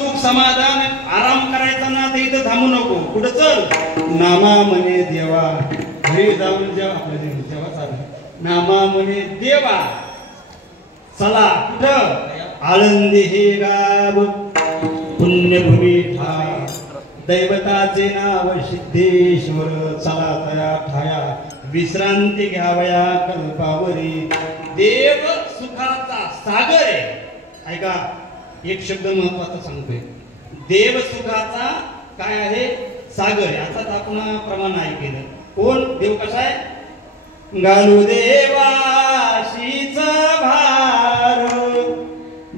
समाधान आराम करायचा ना तर इथं थांबू नको, कुठं चल. नामा म्हणे देवा, घरी जाऊन जेव्हा आपल्या जेव्हा चालू नामा म्हणे देवा, चला कुठं आळंदी हे गाव पुण्यभूमी ठाय, दैवताचे नाव सिद्धेश्वर, चला तया ठाया विश्रांती घ्यावया कल्पावरी. देव सुखाचा सागर आहे. ऐका, एक शब्द महत्वाचा सांगतोय. देव सुखाचा काय आहे? सागर आहे. आता आपण प्रमाण ऐकलं. कोण देव कसा आहे? घालू देवाशीच भार,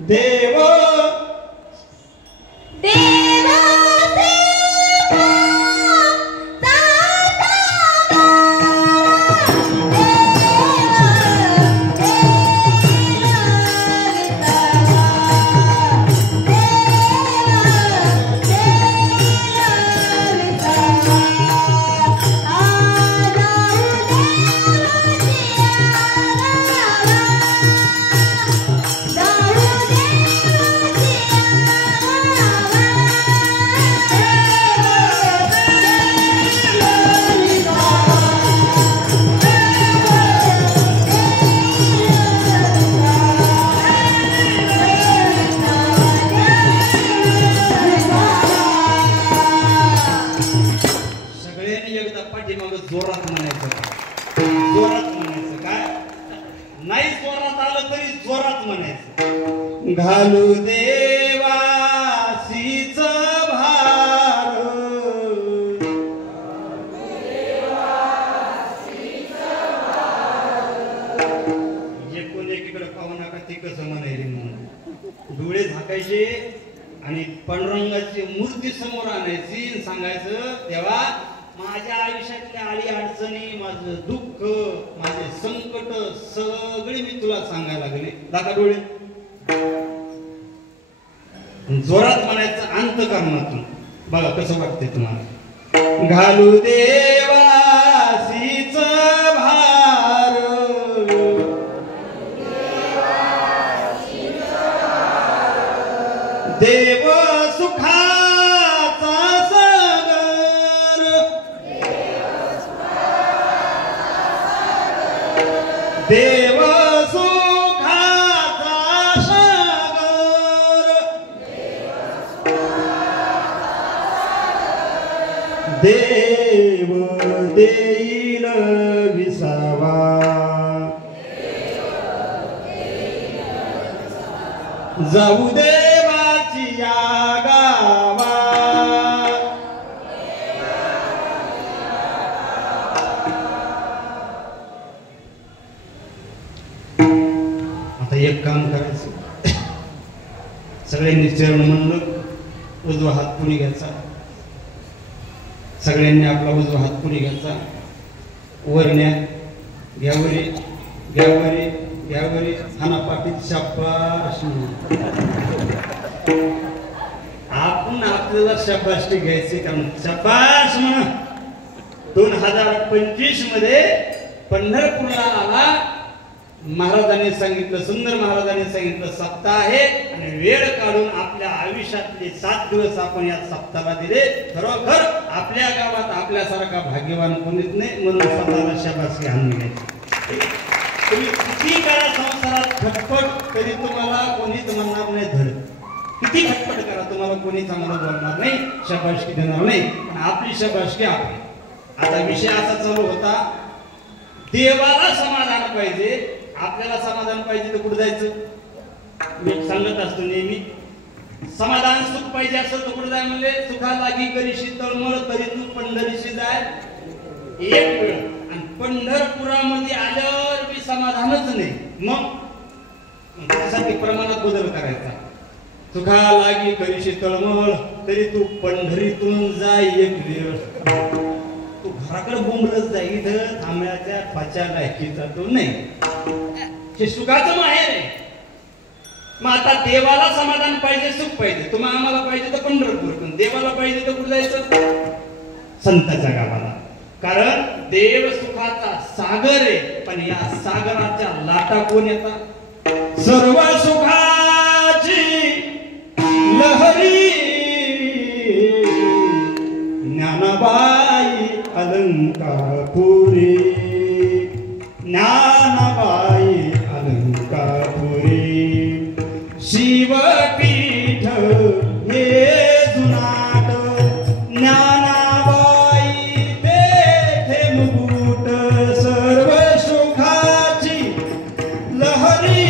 देव जोरात म्हणायचं. काय नाही जोरात आलं तरी जोरात म्हणायचं. घालू देवासीच भार, एकूण एकीकडे पाहू नका. ते कसं म्हणायचे म्हणून डोळे झाकायचे आणि पांडुरंगाची मूर्ती समोर आणायची, सांगायचं तेव्हा माझ्या आयुष्यातल्या आडी अडचणी, माझं दुःख, माझे संकट सगळे मी तुला सांगायला लागले. दाखा डोळे. जोरात म्हणायचं अंतःकरणातून. बघा कसं वाटतंय तुम्हाला. घालू देवासीच भार, देव सुखाचा सागर, देव सुखाचा सागर, देव देईल विसावा, जाऊ देवाची या गावा. आता एक काम करायचं. सगळ्यांनी चरण म्हणलं, उजवा हात पुढे घ्यायचा. सगळ्यांनी आपला उजवा हात पुढे घ्यायचा. वरण्या घ्यावरी घ्यावरी घ्यावरी हाना पाठीत शाबास. आपण आपल्याला शाबासकी घ्यायची, कारण शाबास म्हणा. 2025 मध्ये पंढरपूरला आला. महाराजांनी सांगितलं, सुंदर महाराजांनी सांगितलं सप्ताह आहे आणि वेळ काढून आपल्या आयुष्यातले 7 दिवस आपण या सप्ताहाला दिले. खरोखर आपल्या गावात आपल्यासारखा भाग्यवान कोणीच नाही, म्हणून स्वतःला शाबासकी आणून घ्यायची. तुम्ही किती करा संसारात खटपट तरी तुम्हाला कोणीच म्हणणार नाही धड. किती खटपट करा तुम्हाला कोणी चांगलं बोलणार नाही, शाबासकी देणार नाही. पण आपली शाबासकी आपली. आता विषय असा चालू होता, देवाला समाधान पाहिजे, आपल्याला समाधान पाहिजे तर कुठं जायचं? मी सांगत असतो नेहमी, समाधान सुख पाहिजे असं तर कुठं जाय म्हणले? सुखा लागी करीशी तळमळ तरी तू पंढरीशी जाय एक वेळ. आणि पंढरपुरामध्ये आल्यावर मी समाधानच नाही. मग त्यासाठी प्रमाणात बदल करायचा. सुखा लागी करीशी तळमळ तरी तू पंढरीतून जाय एक वेळ. तू घराकडे बोंबलत जाई, इथं थांब्याच्या फाच्या लायकीचा तो नाही. हे सुखाचं माहेर आहे. मग आता देवाला समाधान पाहिजे, सुख पाहिजे. तुम्हाला आम्हाला पाहिजे तर पंढरपूर, पण देवाला पाहिजे तर कुठं जायचं? संताच्या गावाला. कारण देव सुखाचा सागर आहे. पण या सागराच्या लाटा कोण येतात? सर्व सुखाची लहरी अलंकापुरी ज्ञानाबाई अलंकापुरी शिवपीठ हे जुनाट ज्ञानाबाई पेठे मुकुट सर्व सुखाची लहरी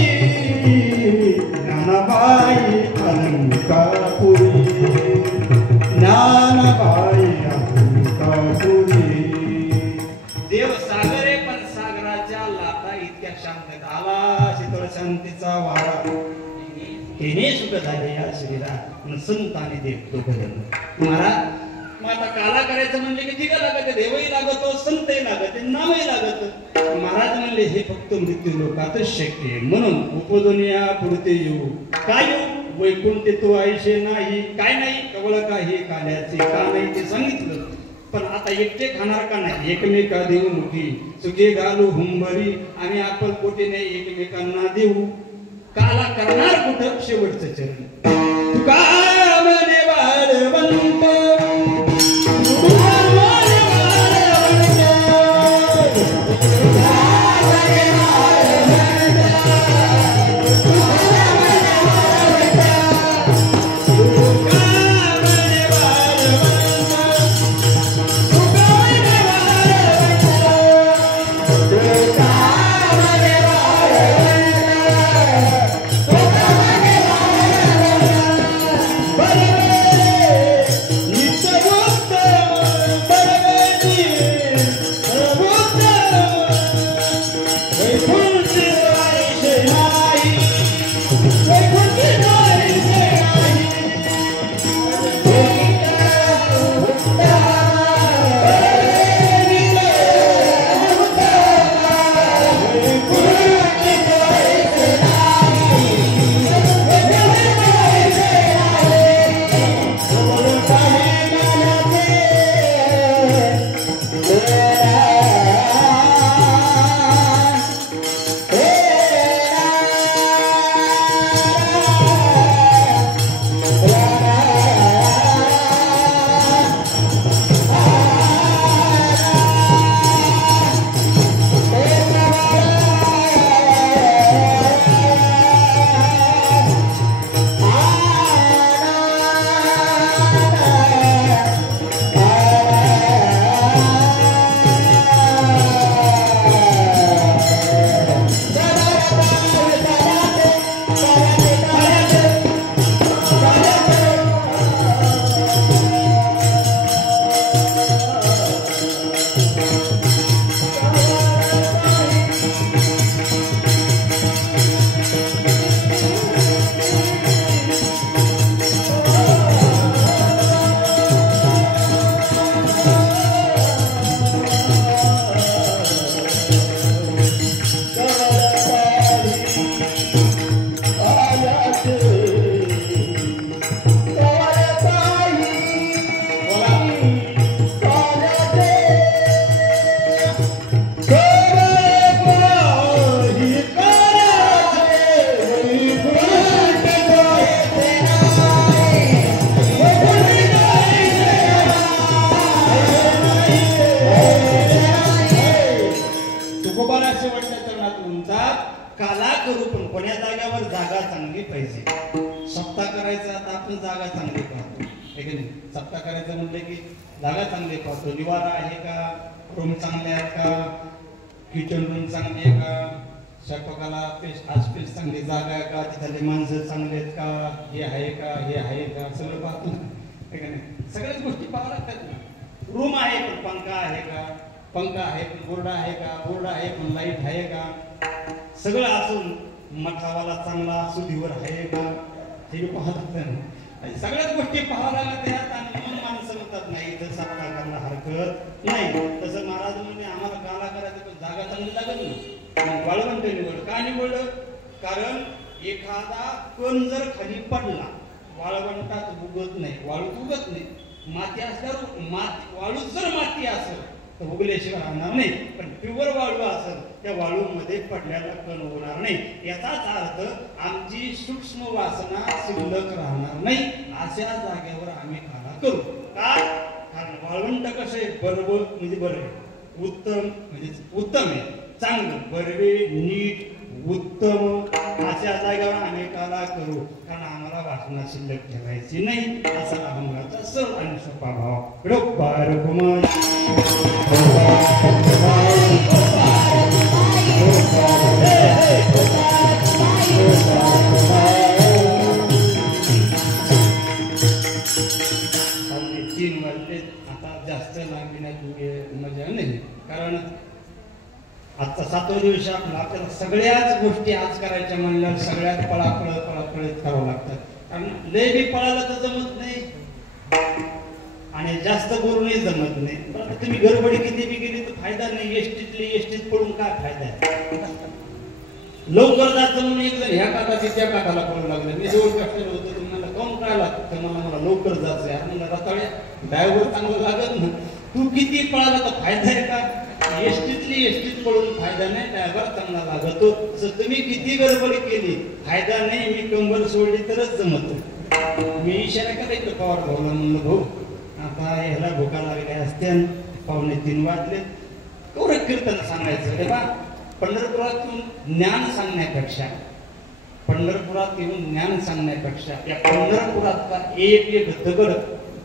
ज्ञानाबाई अलंकापुरी ज्ञानाबाई अलंकापुरी देव सागरे पण सागराच्या लाटा इतक्या शांत आला शीतळ शांतीचा वारा तिने सुख झाले या शरीरात संतांनी देतो महाराज मग आता काला करायचं म्हणजे किती का लागत देवही लागतो संतही लागत नामही लागत महाराज म्हणले हे फक्त मृत्यू लोकातच शक्य आहे म्हणून उपदुनिया पुढते येऊ काय येऊ वैकुंठे तो आयुष्य नाही काय नाही कवळ काही काल्याचे का नाही ते सांगितलं पण आता एकटे खाणार का नाही एकमेका देऊ मुठी सुखे घालू हुंबरी आणि आपण कोटीने एकमेकांना देऊ काला करणार कुठं शेवटचं चरण तुका म्हणे वाळवंट निवारा आहे का रूम चांगले आहेत का किचन रूम चांगली आहे का स्वयंपाकाला आसपास चांगली जागा आहे का तिथले माणसं चांगले आहेत का हे आहे का सगळं पाहतो सगळ्याच गोष्टी पाहाव्या लागतात ना रूम आहे पण पंखा आहे पण बोर्ड आहे का बोर्ड आहे पण लाईट आहे का सगळं असून मठावाला चांगला सुधीवर आहे का हे पाहत लागतं सगळ्याच गोष्टी पाहाव्या लागतात आणि मग माणसं म्हणतात नाही इथं सत्ता करायला हरकत नाही तसं महाराज म्हणजे आम्हाला काला करायचं पण जागा चांगली लागत ना वाळवंट निवड का निवडलं कारण एखादा कण जर खाली पडला वाळवंटात उगत नाही वाळूत उगत नाही माती असल्यावर वाळू जर माती असेल तर उगल्याशिवाय राहणार नाही पण प्युअर वाळू असेल त्या वाळूमध्ये पडल्याला कण होणार नाही याचाच अर्थ आमची सूक्ष्म वासना शिल्लक राहणार नाही अशा जागेवर आम्ही काला करू का कारण वाळवंट कसं आहे, बरोबर म्हणजे बरं आहे, उत्तम म्हणजे उत्तम आहे, चांगलं, बरवे, नीट, उत्तम अशा जागेवर आम्ही काला करू, कारण आम्हाला वासना शिल्लक ठेवायची नाही, असा अभंगाचा सरळ आणि सोपा भाव. आता जास्त लागण्यात मजा नाही, कारण आजचा 7वा दिवस आपल्याला सगळ्याच गोष्टी आज करायच्या म्हणल्यावर सगळ्यात पळापळीत करावं लागतं, कारण लय बी पळायला तर जमत नाही आणि जास्त बोलूनही जमत नाही. पण तुम्ही गडबडी किती बी गेली तर फायदा नाही, एसटीत पडून काय फायदा आहे. लवकर जायचं म्हणून एक जण ह्या काठाची त्या काठाला पळू लागलं, मी जवळ बसलेलो होतो, तुम्हाला कोण काय लागतं, मला लवकर जायचं आहे, म्हणलं रताळ्या ड्रायव्हर चांगलं लागत ना, तू किती पळाला तर फायदा आहे का, एसटीत पडून फायदा नाही, ड्रायव्हर चांगला लागतो. तुम्ही किती गडबडी केली फायदा नाही, मी कंबर सोडली तरच जमत. मी इशारा करायचो पवार भाऊला, म्हणलं भाऊ आता ह्याला भुका लागल्या असत्या, 2:45 वाजले, कौरव कीर्तन सांगायचं रे बा. पंढरपुरात येऊन ज्ञान सांगण्यापेक्षा या पंढरपुरातला एक दगड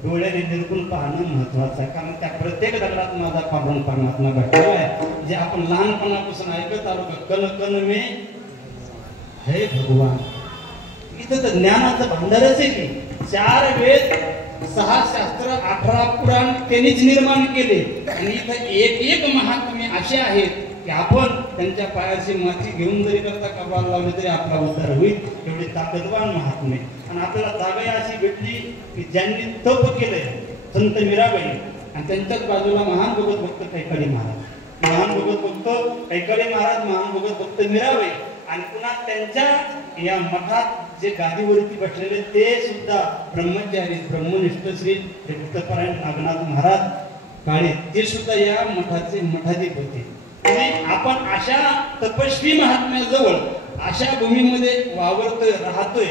डोळ्याने निर्गुण पाहणं महत्वाचं आहे, कारण त्या प्रत्येक दगडात माझा पावन परमात्मा भेटलेला आहे, जे आपण लहानपणापासून ऐकत आलो का, कण कण में है भगवान. इथं तर ज्ञानाचं भांडारच आहे की 4 वेद, 6 शास्त्र, 18 पुराण त्यांनीच निर्माण केले, आणि इथं एक महात्मे असे आहेत की आपण त्यांच्या पायाची माती घेऊन जरी करता कपाळ लावले तरी आपला उद्धार होईल, एवढे ताकदवान महात्मे. आणि आपल्याला जागा अशी भेटली की ज्यांनी तप केलंय, संत मीराबाई, आणि त्यांच्याच बाजूला महान भगत भक्त कैकाडी महाराज, महान भगत भक्त मीराबाई, आणि पुन्हा त्यांच्या या मठात जे गादीवरती बसलेले ते सुद्धा ब्रह्मचारी ब्रह्मनिष्ठ श्री भक्तपरायण नागनाथ महाराज काळे, ते सुद्धा या मठाधिप होते. आणि आपण अशा तपस्वी महात्म्याजवळ अशा भूमीमध्ये वावरतोय, राहतोय,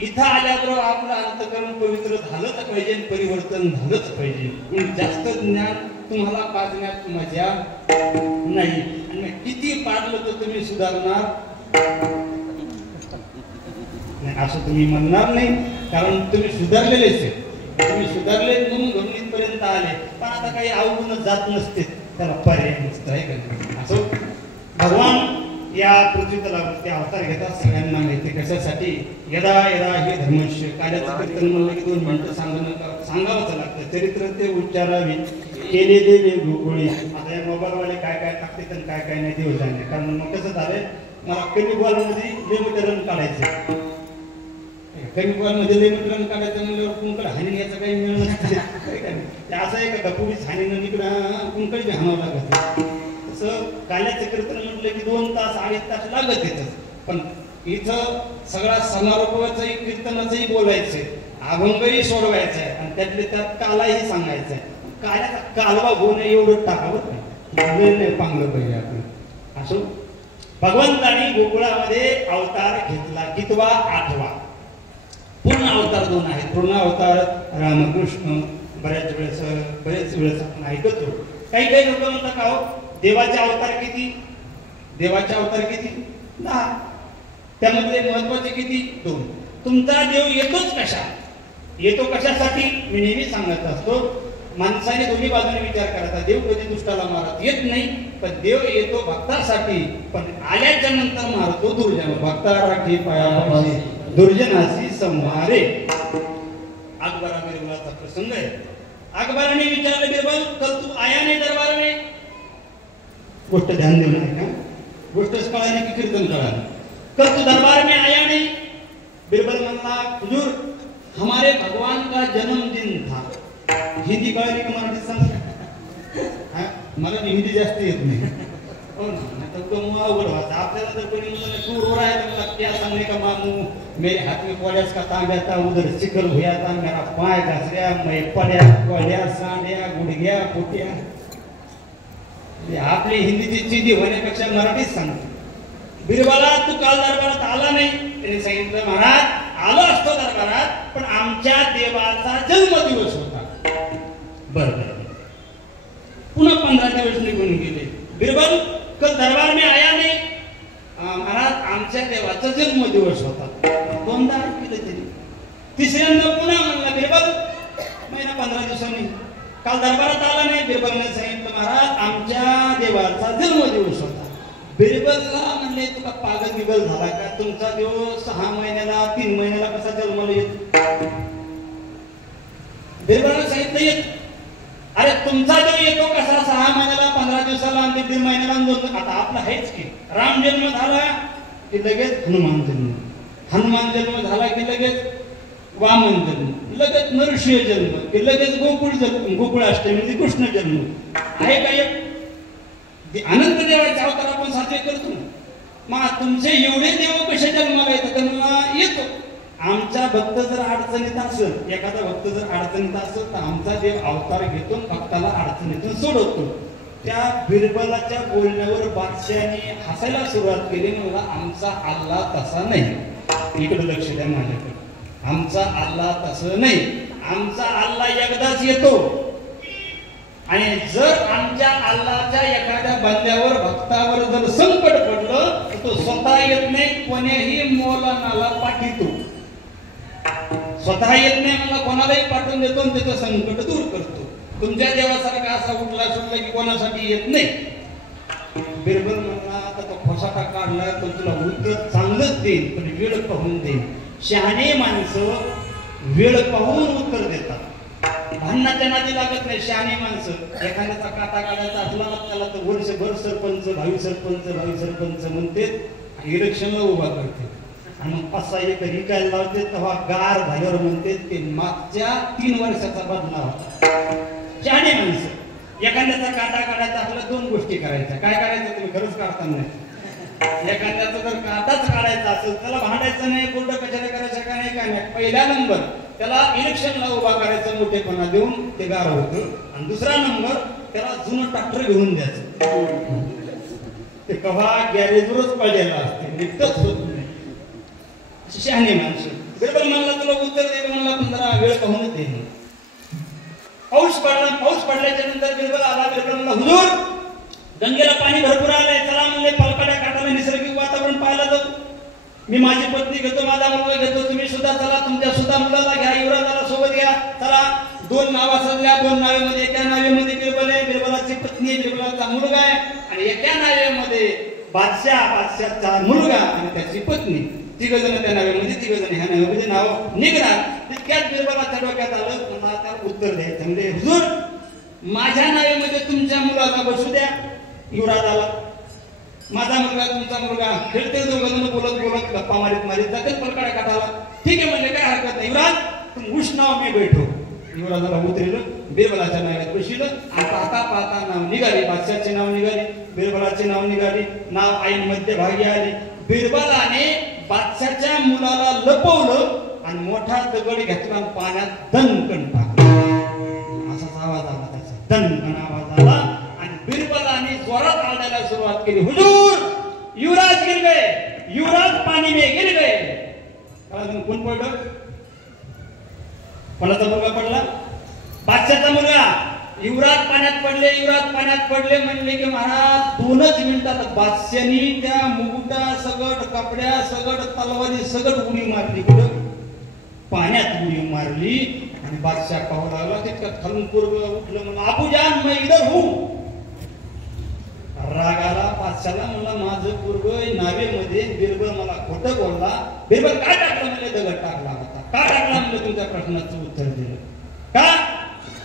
इथं आल्याबरोबर आपलं अंतकरण पवित्र झालंच पाहिजे, परिवर्तन झालंच पाहिजे. जास्त ज्ञान तुम्हाला पाजण्यात मजा नाही, आणि किती पाजलं तर तुम्ही सुधारणार नाही असं तुम्ही म्हणणार नाही, कारण तुम्ही सुधारलेलेच आहे, तुम्ही सुधारले म्हणून घरून इथपर्यंत आले. पण आता काही अवगुणच जात नसते, त्याला पर्याय नसतं आहे का. असं भगवान या पृथ्वी तलावरती अवतार घेतात, सगळ्यांना माहिती कशासाठी. यदा यदा हे धर्मश्य कार्याचं कीर्तन म्हणलं की 2 मिनिटं सांगावंच लागतं, चरित्र ते उच्चारावे केले देवे गोकुळी. आता या मोबाईलवाले काय टाकते आणि काय नाही देव जाणे, कारण मग कसं झालंय, मला कमी बॉलमध्ये लिमिटरन काढायचं, कमी बॉलमध्ये लिमिटरन काढायचं म्हणल्यावर कुंकड हानी याचं काही मिळत नसते, असं आहे का पुढीच हानी इकडं कुंकडी हाणावं लागत. तसं काल्याचं कीर्तन म्हटलं की 2 तास 2.5 तास लागत येतं, पण इथं सगळा समारोपाचंही कीर्तनाचंही बोलायचंय, अभंगही सोडवायचं आहे, आणि त्यातले त्यात कालाही सांगायचं आहे. काल्याचा कालवा होऊ नये एवढं टाकावं नाही, पांगलं पाहिजे आपण. असो भगवंतानी गोकुळामध्ये अवतार घेतला, कितवा? 8वा. पूर्ण अवतार 2 आहेत. पूर्ण अवतार रामकृष्ण बरेच वेळेस आपण ऐकतो. काही लोक म्हणतात का हो देवाचे अवतार किती? 10. त्यामधले महत्वाचे किती? 2. तुमचा देव येतो कशासाठी? मी नेहमी सांगत असतो, माणसाने दोन्ही बाजूने विचार करायचा. देव कधी दुष्टाला मारत येत नाही, पण देव येतो भक्तासाठी, पण आल्याच्या नंतर मारतो दुर्जन. भक्ता राखी पायापाशी दुर्जनाशी संहारे. अकबरा बिरबलाचा प्रसंग आहे. अकबराने विचारलं, बिरबल तर तू आया नाही दरबाराने? गोष्ट ध्यान देऊ नये का, गोष्टच कळाली की कीर्तन कळालं. कल तू दरबार में आया नहीं? बिरबल म्हणला, हुजूर हमारे भगवान का जन्मदिन था. हिंदी कळली की मराठी सांग. मला हिंदी जास्त येत नाही. हो ना, तो अवघड व्हायचा आपल्याला. जर कोणी तू रो रहा है तो मतलब क्या सांगने का मामू, मेरे हाथ में कोलियास का तांब्या था, उधर शिखर हुआ था, मेरा पाय घसऱ्या, मैं पड्या, कोलिया सांड्या, गुडघ्या फुट्या. आपली हिंदीची चिंदी होण्यापेक्षा मराठीच सांगतो. बिरबला तू काल दरबारात आला नाही? त्याने सांगितलं, महाराज आलो असतो दरबारात, पण आमच्या देवाचा जन्मदिवस होता. बरं पुन्हा 15 दिवस निघून गेले. बिरबल कल दरबार में आया नहीं. महाराज आमच्या देवाचा जन्मदिवस होता. दोनदा ऐकलं त्यांनी. तिसऱ्यांदा पुन्हा म्हणला बिरबल महिना 15 दिवसांनी काल दरबारात आला नाही. बिरबलने सांगितलं महाराज आमच्या देवाचा जन्मदिवस होता. बिरबलला म्हणले तुला पागल बिगल झाला का? तुमचा देव 6 महिन्याला 3 महिन्याला कसा जन्माला येतो? बिरबलने सांगितलं येत. अरे तुमचा देव येतो कसा 6 महिन्याला 15 दिवसाला आणि 3 महिन्याला? आता आपला हेच की राम जन्म झाला की लगेच हनुमान जन्म, हनुमान जन्म झाला की लगेच वामन जन्म, लगेच नरसिंह जन्म की लगेच गोकुळ जन्म, गोकुळाष्टमी म्हणजे कृष्ण जन्म. आहे का एक अनंत देवाचे अवतार आपण साजरे करतो. मग तुमचे एवढे देव कसे जन्माला येतात? त्यांना येतो. आमचा भक्त जर अडचणीत असेल, एखादा भक्त जर अडचणीत असेल तर आमचा देव अवतार घेतो, भक्ताला अडचणीतून सोडवतो. त्या बिरबलाच्या बोलण्यावर बादशाहाने हसायला सुरुवात केली. मला आमचा अल्लाह तसा नाही. इकडे लक्ष द्या माझ्याकडे. आमचा अल्लाह तसं नाही. आमचा अल्लाह एकदाच येतो आणि जर आमच्या अल्लाहच्या एखाद्या बंद्यावर भक्तावर जर संकट पडलं तर तो स्वतः येत नाही, कोणीही मौलानाला पाठवतो. स्वतः येत नाही मला कोणालाही पाठवून देतो आणि त्याचं संकट दूर करतो. तुमच्या देवासारखा असा उठला सुटला की कोणासाठी येत नाही. बिरबल म्हणला आता तो खोसाटा काढला पण तुला उत्तर चांगलंच देईल पण वेळ पाहून देईल. शहाणे माणसं वेळ पाहून उत्तर देतात. भांडणाच्या नादी लागत नाही शहाणे माणसं. एखाद्याचा काटा काढायचा असला ना त्याला तर वर्षभर सरपंच भावी सरपंच म्हणते आणि इलेक्शनला उभा करते आणि मग 5-6 एकर विकायला लावते. तेव्हा गार झाल्यावर म्हणते ते मागच्या 3 वर्षाचा बदला होता. शहाणे माणसं एखाद्याचा काटा काढायचा असला 2 गोष्टी करायच्या. काय करायचं तुम्ही खरंच काढता नाही. एखाद्याचा जर काटाच काढायचा असेल त्याला भांडायचं नाही, कोर्ट कशाला करायचं काय नाही काय नाही. पहिला नंबर त्याला इलेक्शनला उभा करायचं मोठेपणा देऊन ते गार होतं. आणि दुसरा नंबर त्याला जुनं ट्रॅक्टर घेऊन द्यायचं. ते कव्हा गॅरेजवरच पडलेला असते, निघतच होत नाही. शहाणे माणसं. बिरबल म्हणला तुला उत्तर दे म्हणला 15 वेळ पाहूनच दे. पाऊस पडल्याच्या नंतर बिरबल आला. बिरबल म्हणला हुजूर गंगेला पाणी भरपूर आलंय, चला म्हणले पलकाड्या काठाला नैसर्गिक वातावरण पाहायला जाऊ. मी माझी पत्नी घेतो, माझा मुलगा घेतो, तुम्ही सुद्धा चला, तुमच्या सुद्धा मुलाला घ्या, युवराजाला सोबत घ्या. चला 2 नावा सजल्या. 2 नावेमध्ये एका नावेमध्ये बिरबल आहे, बिरबलाची पत्नी, बिरबलाचा मुलगा आहे आणि एका नावेमध्ये बादशाहचा मुलगा आणि त्याची पत्नी. 3 जण त्या नावेमध्ये, 3 जण ह्या नावेमध्ये नाव निघणार. तितक्यात बिरबलाच्या डोक्यात आलं मला त्याला उत्तर द्यायचं. म्हणजे हुजूर माझ्या नावेमध्ये तुमच्या मुलाला बसू द्या युवराजाला. माझा मुलगा तुमचा मुलगा खेळते, 2 जण बोलत गप्पा मारीत जाते पलकाड्या काठाला. ठीक आहे म्हणले काय हरकत नाही. युवराज तुम उश नाव मी बैठो. युवराजाला उतरलं, बिरबलाच्या नावात बसलं आणि पाहता नाव निघाली. बादशाहचे नाव निघाली, बिरबलाचे नाव निघाली. नाव ऐन मध्यभागी आली. बिरबलाने बादशाहच्या मुलाला लपवलं आणि मोठा दगड घेतला आणि पाण्यात दणकण टाकला. असाच आवाज आला त्याचा, दणकण आवाज आला आणि बिरबलाने जोरात आरडायला सुरुवात केली. हुजूर युवराज गिर गए, युवराज पाणी में गिर गए. कोण पडलं? कोणाचा मुलगा पडला? बादशाहचा मुलगा. युवराज पाण्यात पडले म्हणले की महाराज 2च मिनिटात बादशाहनी त्या मुकुटा सगट, कपड्या सगट, तलवारी सगट उडी मारली. कुठं? पाण्यात उडी मारली आणि बादशाह पाहू लागला. तितक्यात खालून पूर्व उठलं म्हणून अबूजान मैं इधर हूं. रागाला बादशाहला म्हणला माझं पूर्व नावेमध्ये बिरबल मला खोटं बोलला. बिरबल काय टाकलं म्हणजे दगड टाकला होता. का टाकला म्हणजे तुमच्या प्रश्नाचं उत्तर दिलं. का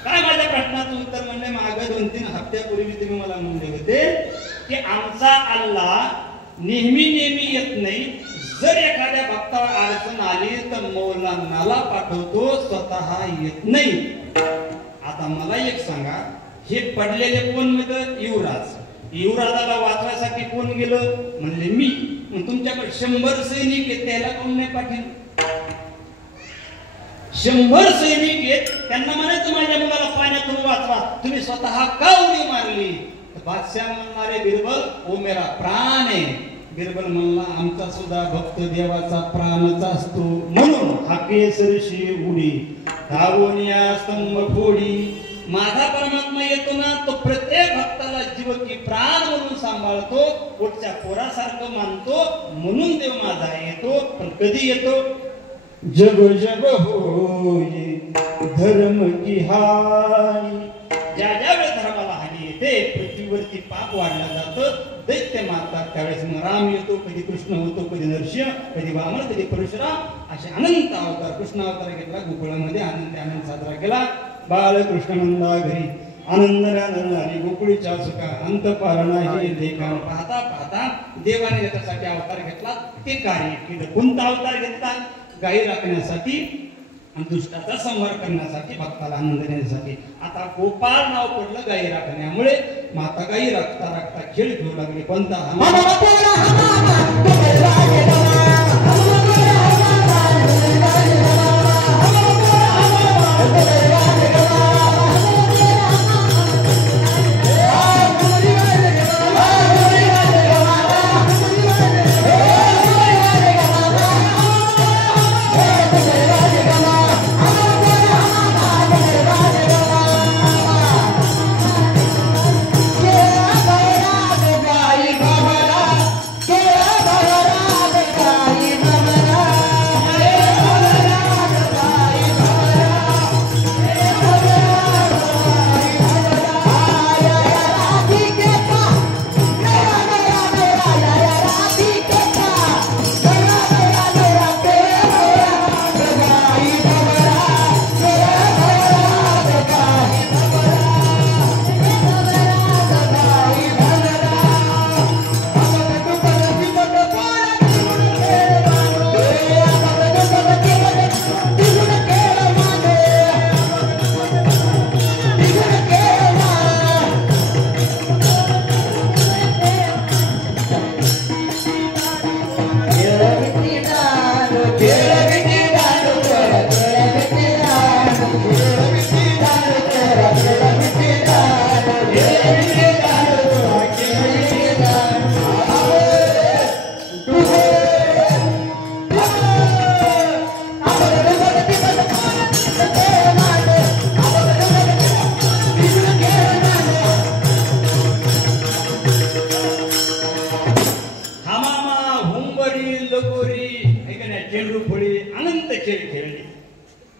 काय माझ्या प्रश्नाचं उत्तर म्हणले मागे 2-3 हप्त्यापूर्वी तुम्ही मला म्हणले होते की आमचा अल्लाह नेहमी येत नाही. जर एखाद्या भक्तावर अडचण आली तर मौलानाला पाठवतो, स्वतः येत नाही. आता मला एक सांगा, हे पडलेले कोण म्हणजे युवराज. युवराजाला वाचवायसाठी कोण गेलं म्हणले मी. तुमच्याकडे 100 सैनिक आहेत, त्याला कोण नाही पाठवलं? 100 सैनिक आहेत, त्यांना म्हणायचं माझ्या मुलाला पाण्यातून वाचवा, तुम्ही स्वतः का उडी मारली? बादशाह म्हणणारे बिरबल ओ मेरा प्राण आहे. बिरबल म्हणला आमचा सुद्धा भक्त देवाचा प्राणच असतो. म्हणून हाकेसरशी उडी धावून या स्तंभ फोडी माझा परमात्मा येतो ना तो प्रत्येक भक्ताला जीव की प्राण म्हणून सांभाळतो, पोटच्या पोरासारखं मानतो, म्हणून देव माझा येतो. पण कधी येतो? जब जब होई धर्म की हानी, ज्या ज्या वेळेस धर्माला हानी येते, पृथ्वीवरती पाप वाढलं जातं, दैत्य मारतात, त्यावेळेस मग राम येतो, कधी कृष्ण होतो, कधी नरसिंह, कधी वामन, कधी परशुराम, असे अनंत अवतार. कृष्ण अवतार घेतला, गोकुळामध्ये आनंद साजरा केला. बाळकृष्णानंदा घरी आनंद आणि गोकुळीच्या सुखा अंत पारणाही लेखा. पाहता पाहता देवाने त्याच्यासाठी अवतार घेतला. ते कार्य केलं. कोणता अवतार घेतला? गायी राखण्यासाठी आणि दुष्टाचा संहार करण्यासाठी, भक्ताला आनंद देण्यासाठी. आता गोपाळ नाव पडलं गायी राखण्यामुळे. माता गायी राखता राखता खेळ घेऊ लागले. कोणता?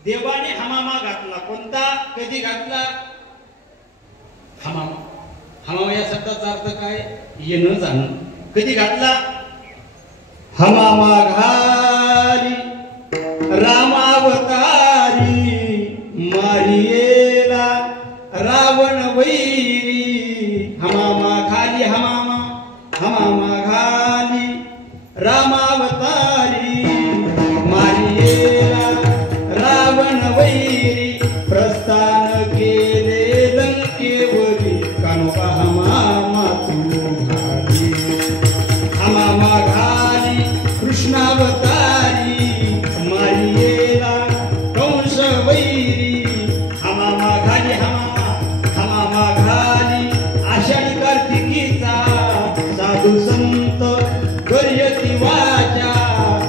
देवाने हमामा घातला. कोणता? कधी घातला? हमामा. हमामा या शब्दाचा अर्थ काय? येणं जाणं. कधी घातला? हमामा घाली रामावतारी, मारियेला रावण वैरी. हमामा घाली, हमामा हमामा घाली रामावतारी, मारियेला रावण वैरी. प्रस्थान केले लंकेवरी, कानोबा हमामा तू घाली. हमामा घाली कृष्णावतारी, मारियेला कंस वैरी. हमामा घाली, हमामा घाली आषाढी कार्तिकीचा, साधू संत गर्यती वाचा.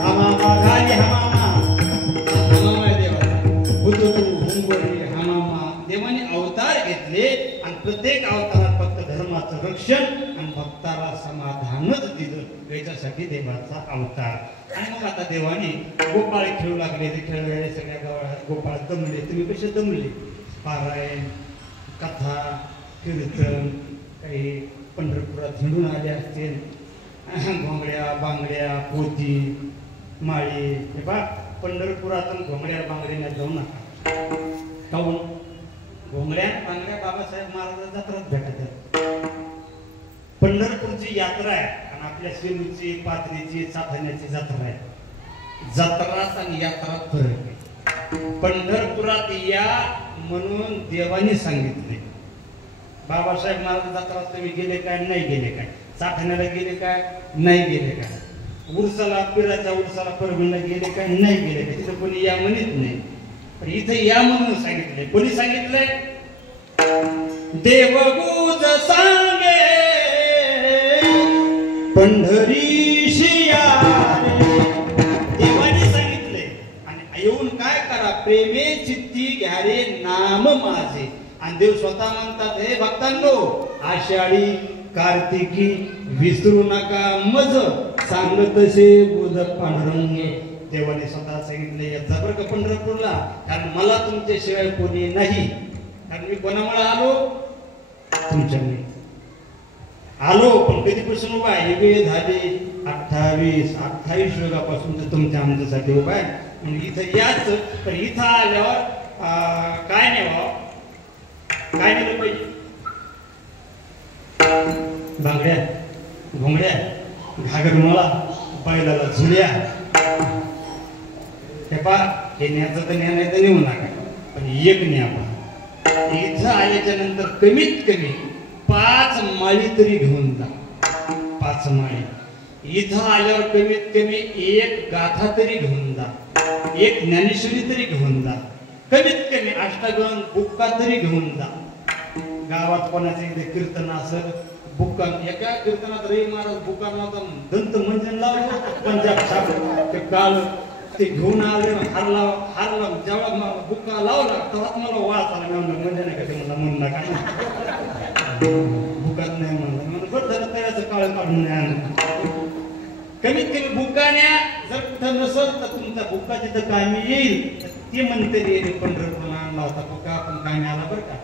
हमामा घाली, हमामा देवाने अवतार घेतले आणि प्रत्येक अवतारात फक्त धर्माचं रक्षण आणि भक्ताला समाधानच दिलं, याच्यासाठी देवाचा अवतार. आणि मग आता देवाने गोपाळ खेळू लागले. ते खेळलेले सगळ्या गावात गोपाळ दमले. तुम्ही कसे दमले? पारायण, कथा, कीर्तन, काही पंढरपुरात हिंडून आले असतील, घोंगड्या बांगड्या पोती माळी. हे बा पंढरपुरातून घोंगड्या बांगड्याने जाऊ नका. काऊन? घोंगड्या बांगड्या बाबासाहेब महाराजांच्या जत्रात भेटतात. पंढरपूरची यात्रा आहे आणि आपल्या शिरूरची, पाथरीची, साताऱ्याची जत्रा आहे. जत्रात आणि यात्रात फरक आहे. पंढरपुरात या म्हणून देवाने सांगितले. बाबासाहेब महाराज जत्रात तुम्ही गेले काय? नाही गेले काय? साताऱ्याला गेले काय? नाही गेले काय? उरसाला, पिराच्या उरसाला, परभणीला गेले काय? नाही गेले काय? तिथं कोणी या म्हणत नाही. पण इथे या म्हणून सांगितलंय. कोणी सांगितलंय? देवगुज सांगे पंढरीशी या, देवाने सांगितले. आणि येऊन काय करा? प्रेमे चित्ती घ्या रे नाम माझे. आणि देव स्वतः म्हणतात, हे भक्तांनो, आषाढी कार्तिकी विसरू नका मज, सांगत तसे बोध पांडुरंग. देवाने स्वतः सांगितले याचा बरं का पंढरपूरला, कारण मला तुमच्याशिवाय कोणी नाही. कारण मी कोणामुळे आलो? तुमच्यामुळे आलो. पण कधीपासून उभा आहे? वेळ झाले 28 युगापासून तर तुमच्या आमच्यासाठी उभा आहे. म्हणजे इथं याच, पण इथं आल्यावर काय नाही व्हावं, काय नेलं पाहिजे? बांगड्या, घोंगड्या, घागरमाळा, बैलाला झुल्या. हे पा, हे न्याचं तर न्या नाही तर नेऊ नका, पण एक न्या पा. इथं आल्याच्या नंतर कमीत कमी 5 माळी तरी घेऊन जा. 5 माळी. इथं आल्यावर कमीत कमी 1 गाथा तरी घेऊन जा, 1 ज्ञानेश्वरी तरी घेऊन जा, कमीत कमी अष्टगण बुक्का तरी घेऊन जा. गावात कोणाचे इथे कीर्तन असं बुक्का, एका कीर्तनात रवी महाराज बुक्का नव्हता, दंत मंजन लावलं, पंजाब छाप ते काळ ते घेऊन आले. हारला जेव्हा बुक्का लावला तेव्हाच मला वास आला. मी म्हणलं म्हणजे नाही का, ते म्हणला म्हणून नका बुकात नाही म्हणलं. म्हणलं बरं झालं त्याचं काळ काढून नाही आणलं. कमीत कमी बुकाण्या जर कुठं नसल तर तुमचा बुक्का तिथं कामी येईल. ते म्हणते रे पंढरपूरला आणला होता बुक्का, पण कामी आला बरं का.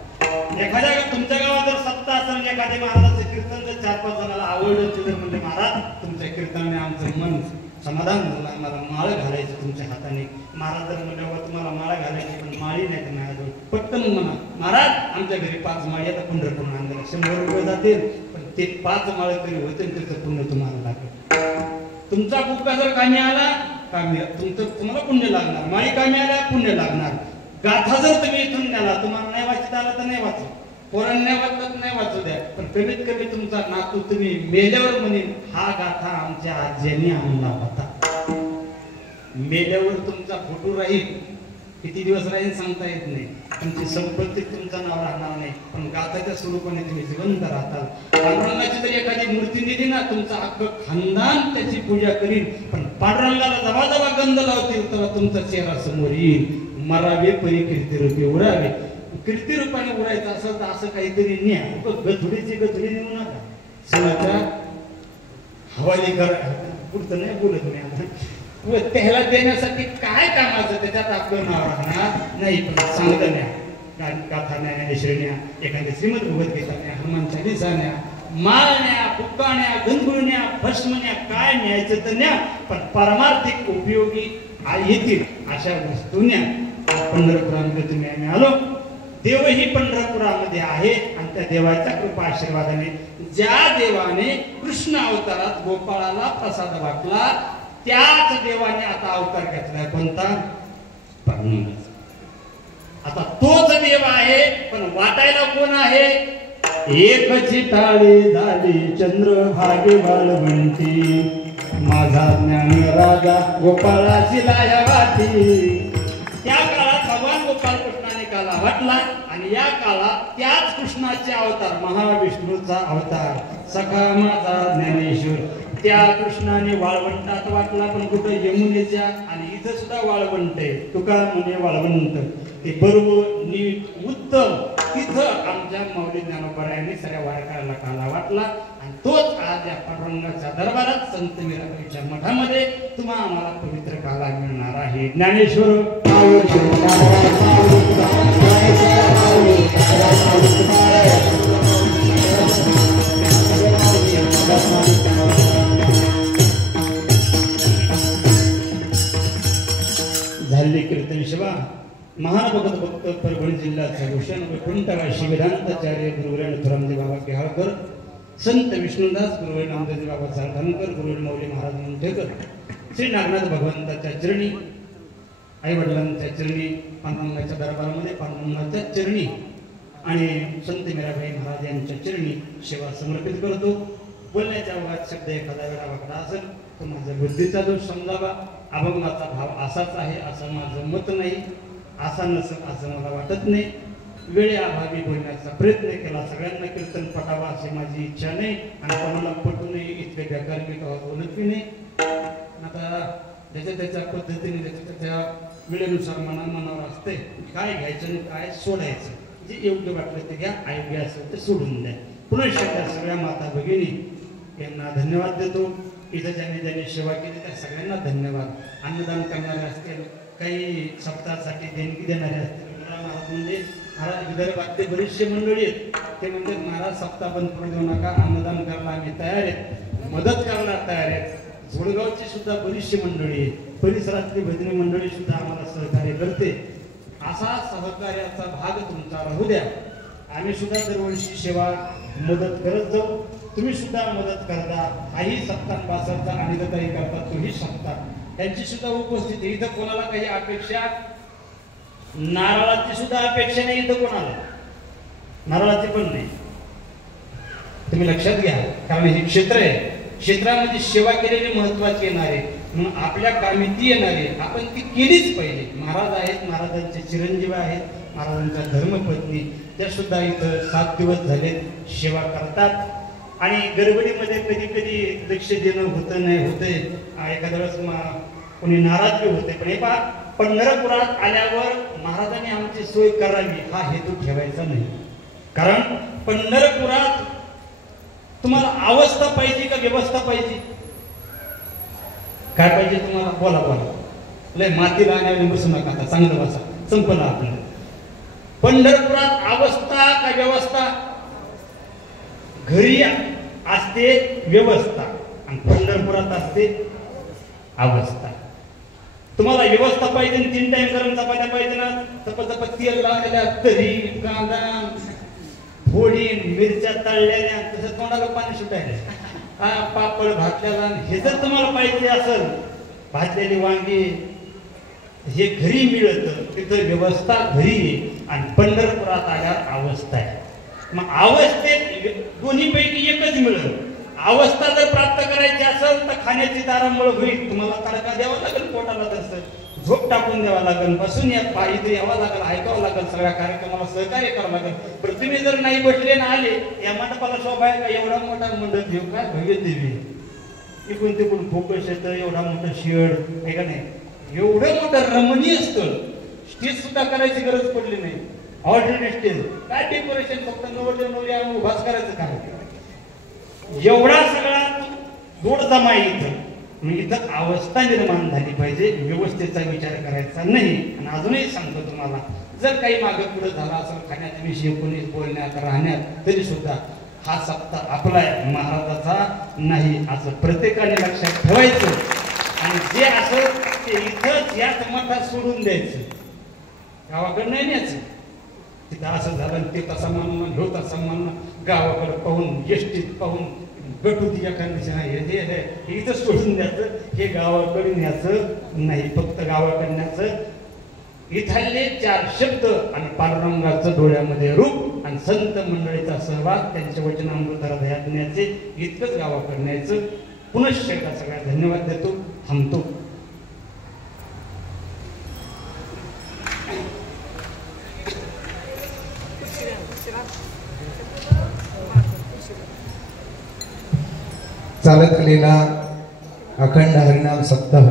एखाद्या तुमच्या गावात जर सत्ता असेल, एखाद्या महाराजाचं कीर्तन जर 4-5 जणाला आवडलं, तर म्हणजे महाराज तुमच्या कीर्तनाने आमचं मन समाधान झालं, आम्हाला माळ घालायचं तुमच्या हाताने. महाराज जर म्हणल्यावर तुम्हाला माळ घालायची, पण माळी नाही तर माझ्याजवळ, पटकन म्हणा महाराज आमच्या घरी 5 माळी आता पंढरपूर आणलं, 100 रुपये जातील, पण ते 5 माळ तरी होते, त्याचं पुण्य तुम्हाला लागेल. तुमचा बुक्का जर कामी आला, तुम्हाला पुण्य लागणार. माळी कामी आला, पुण्य लागणार. गाथा जर तुम्ही इथून नेला, तुम्हाला नाही वाचता आला तर नाही वाचू, पोरांना वाचत नाही वाचू द्या, पण कमीत कमी तुमचा नातू तुम्ही मेल्यावर म्हणेन हा गाथा आमच्या आज्याने आणला होता. मेल्यावर तुमचा फोटो राहील, किती दिवस राहील सांगता येत नाही. तुमची संपत्ती तुमचं नाव राहणार नाही, पण गाथाच्या स्वरूपाने तुम्ही जिवंत राहताल. पांडुरंगाची जर एखादी मूर्ती दिली ना, तुमचा अख्खं खानदान त्याची पूजा करील, पण पांडुरंगाला जेव्हा जेव्हा गंध लावतील तेव्हा तुमचा चेहरा समोर येईल. मरावे परी कीर्तिरूपी उडावे. कीर्तिरूपाने उडायचं असेल तर असं काहीतरी न्या. गथुडी नेऊ नका. सणाच्या हवाली करा, पुढचं नाही बोलत मी आता. त्याला देण्यासाठी काय कामाचं, त्याच्यात आपलं नाव राहणार नाही, पण चांगलं न्या. गाथा न्या, ज्ञानेश्वरी न्या, एखाद्या श्रीमद भगवद्गीता न्या, हनुमान चालीसा न्या, माळ न्या, बुक्का न्या, गंधूळ न्या, भस्म न्या, काय न्यायचं तर न्या, पण परमार्थिक उपयोगी येतील अशा वस्तू न्या. पंढरपुरामध्ये तुम्ही आम्ही आलो. देवही पंढरपुरामध्ये आहे, आणि त्या देवाच्या कृपा आशीर्वादाने, ज्या देवाने कृष्ण अवतारात गोपाळाला प्रसाद वाटला, त्याच देवाने आता अवतार घेतलाय. कोणता? पांडुरंगाचा. आता तोच देव आहे, पण वाटायला कोण आहे? एकची टाळी झाली चंद्रभागे वाळवंटी, माझा ज्ञान राजा गोपाळाची लाया वाटी. त्या काळात भगवान गोपाळ कृष्णाने काला वाटला, आणि या काळात त्याच कृष्णाचे अवतार, महाविष्णूचा अवतार सखा माझा ज्ञानेश्वर, त्या कृष्णाने वाळवंटात वाटला. पण कुठं? यमुनेच्या. आणि इथं सुद्धा वाळवंट आहे. तुका म्हणे वाळवंट ते बरोबर नीट उत्तम. तिथं आमच्या माऊली ज्ञानोबरायांनी सगळ्या वारकऱ्याला काला वाटला, आणि तोच आज या पांडुरंगाच्या दरबारात संत मीराबाईच्या मठामध्ये तुम्हा आम्हाला पवित्र काला मिळणार आहे. ज्ञानेश्वर झाले कीर्तन शिवा. महान भगत भक्त परभणी जिल्ह्याचे भूषण वैकुंठराय शिवेदांताचार्य गुरुवरेण्य थोरामजी बाबा केहाळकर, संत विष्णुदास गुरुवरेण्य नामदेवजी बाबा सारधानकर, गुरुवरेण्य माऊली महाराज मुंठेकर, श्री नागनाथ भगवंताच्या चरणी, आई वडिलांच्या चरणी, पांडुरंगाच्या दरबारामध्ये पांडुरंगाच्या चरणी आणि संत मीराबाई महाराज यांच्या चरणी सेवा समर्पित करतो. बोलण्याच्या अवघात शब्द एखादा वेळा वाकडा असेल तर माझ्या बुद्धीचा दोष समजावा. अभंगाचा भाव असाच आहे असं माझं मत नाही, असा नसेल असं मला वाटत नाही. वेळेअभावी बोलण्याचा प्रयत्न केला. सगळ्यांना कीर्तन पटावा अशी माझी इच्छा नाही, आणि कोणाला पटू नये इतके बेकार मी बोलत नाही. आता ज्याच्या त्याच्या पद्धतीने, त्याच्या त्याच्या वेळेनुसार मनावर असते काय घ्यायचं आणि काय सोडायचं. जे योग्य वाटलं ते घ्या, अयोग्य असेल ते सोडून द्या. पुन्हा त्या सगळ्या माता भगिनी यांना धन्यवाद देतो. इथं ज्यांनी ज्यांनी सेवा केली त्या सगळ्यांना धन्यवाद. अन्नदान करणारे असतील, काही सप्ताहासाठी देणगी देणारे असतील, महाराज म्हणजे महाराज विदर्भातले बरीचशे मंडळी आहेत, ते म्हणजे महाराज सप्ताह बंद पडू देऊ नका, अन्नदान करायला आम्ही तयार आहेत, मदत करायला तयार आहेत. जोडगावची सुद्धा बरीचशी मंडळी आहे, परिसरातली भजनी मंडळी सुद्धा आम्हाला सहकार्य करते. असा सहकार्याचा भाग तुमचा राहू द्या. आम्ही सुद्धा दरवर्षी सेवा मदत करत जाऊ, तुम्ही सुद्धा मदत करता. हाही सप्ताह बासरचा आणि काही करतात तोही सप्ताह, त्यांची सुद्धा उपस्थिती. इथं कोणाला काही अपेक्षा, नारळाची सुद्धा अपेक्षा नाही इथं कोणाला, नारळाची पण नाही. तुम्ही लक्षात घ्या, कारण हे क्षेत्र आहे, क्षेत्रामध्ये सेवा केलेली महत्वाची येणारे म्हणून आपल्या कामी ती येणारे, आपण ती केलीच पाहिजे. महाराज आहेत, महाराजांचे चिरंजीव आहेत, महाराजांच्या धर्मपत्नी त्या सुद्धा इथं 7 दिवस झाले सेवा करतात. आणि गडबडीमध्ये कधी कधी लक्ष देणं होतं नाही होते, एखाद्या वेळेस कोणी नाराज बी होते. पण हे पहा, पंढरपुरात आल्यावर महाराजांनी आमची सोय करावी हा हेतू ठेवायचा नाही. कारण पंढरपुरात तुम्हाला अवस्था पाहिजे का व्यवस्था पाहिजे? काय पाहिजे तुम्हाला? बोला बोला. लय मातीला आणण्याने बसू नका, आता चांगलं बसा, संपलं आपलं. पंढरपुरात अवस्था का व्यवस्था? घरी असते व्यवस्था आणि पंढरपुरात असते अवस्था. तुम्हाला व्यवस्था पाहिजे, 3 टाइम गरम चपात्या पाहिजे ना, चपाचपा तेल लावलेल्या, तरी कांदा फोडी मिरच्या तळलेल्या, तसं तोंडाला पाणी सुटायला, पापड भाजलेला, हे जर तुम्हाला पाहिजे असेल, भाजलेली वांगी हे घरी मिळतं, तिथं व्यवस्था घरी आणि पंढरपुरात आल्यावर अवस्था आहे. मग अवस्थेत दोन्हीपैकी एकच मिळेल. अवस्था जर प्राप्त करायची असेल तर खाण्याची तारांबळ होईल, तुम्हाला तडका द्यावा लागेल पोटाला, तसं झोप टाकून द्यावा लागेल, बसून इथे यावं लागेल, ऐकावं लागेल, सगळ्या कार्यक्रमाला सहकार्य करावं लागेल. पण तुम्ही जर नाही बसले ना आले, या मंडपाला शोभा आहे का? एवढा मोठा मंडप घेऊ काय भव्य देवी, इकडून तिकडून फोकस येतं, एवढा मोठा शेड आहे का नाही, एवढं मोठं रमणीय स्थळ, स्टेज सुद्धा करायची गरज पडली नाही. ऑर्डिनरी स्टेज काय डेकोरेशन, फक्त नवरदेव नवरी उभाच करायचं काय, एवढा सगळा जोड जमा इथं. मग इथं अवस्था निर्माण झाली पाहिजे, व्यवस्थेचा विचार करायचा नाही. आणि अजूनही सांगतो तुम्हाला, जर काही मागे पुढे झाला असेल खाण्याच्या विषयी, कोणी बोलण्यात राहण्यात, तरी सुद्धा हा सप्ताह आपला आहे, महाराजाचा नाही, असं प्रत्येकाने लक्षात ठेवायचं. आणि जे असं ते इथंच याच मठात सोडून द्यायचं, गावाकडे नाही न्यायचं. तिथं असं झालं ते तसा मानणं, ह्यो तसा मानणं, गावाकडे पाहून एसटीत पाहून गटुती एखाद्या हे इथं सोडून द्यायचं, हे गावाकडे न्यायचं नाही. फक्त गावाकडे न्यायचं इथले 4 शब्द आणि पांडुरंगाचं डोळ्यामध्ये रूप आणि संत मंडळीचा सहवास, त्यांच्या वचनामृत हृदयात न्यायचे, इतकंच गावाकडे न्यायचं. पुनश्च एकदा सगळ्या धन्यवाद देतो, थांबतो. चालत आलेला अखंड हरिनाम सप्ताह